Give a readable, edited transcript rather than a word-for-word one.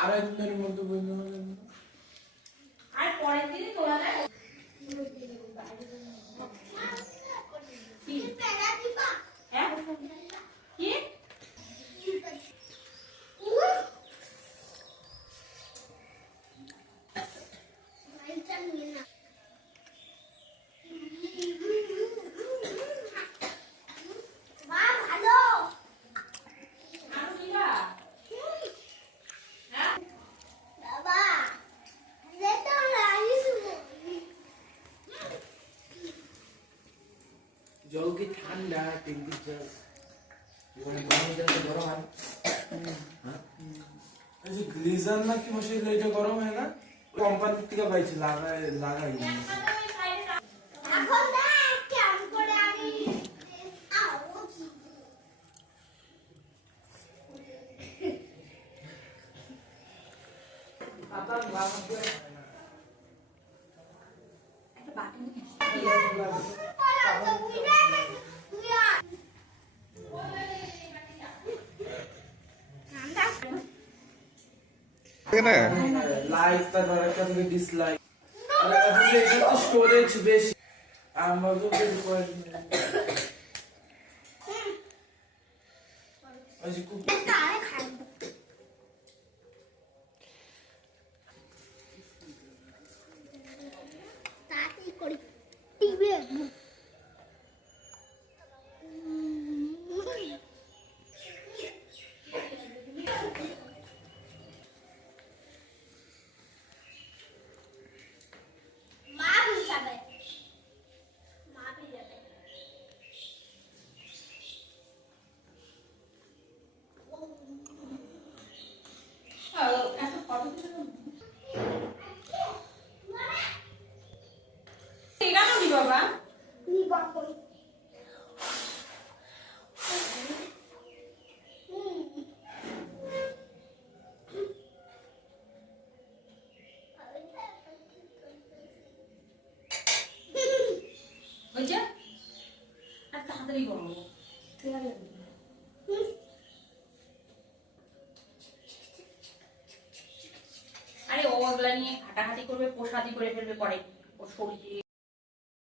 আর একদিনের মধ্যে বই নেওয়া যাবে আর পরের দিনে তোলা যায় জল কি ঠান্ডা টেম্পারেচার মানে গরম হয় এই যে গ্লিজার না কি বসে এটা গরম হয় না কোম্পানি থেকে পাইছি লাগাই এখন দেখ কেমন করে আমি আপনার বাবা একটা বাটি নিয়ে লাইক তারপর একটা থেকে ডিসলাইক আর এখন এটা তো স্টোরেজ বেশি আমরা তো আজকে খুব তাড়াতাড়ি করি টিভি বাবা নি বাবা ওইটা আর তাড়াতাড়ি করো আরে ওগুলা নিয়ে হাঁটাহাঁটি করবে প্রসাদি করে ফেলবে পরে ও শরীরে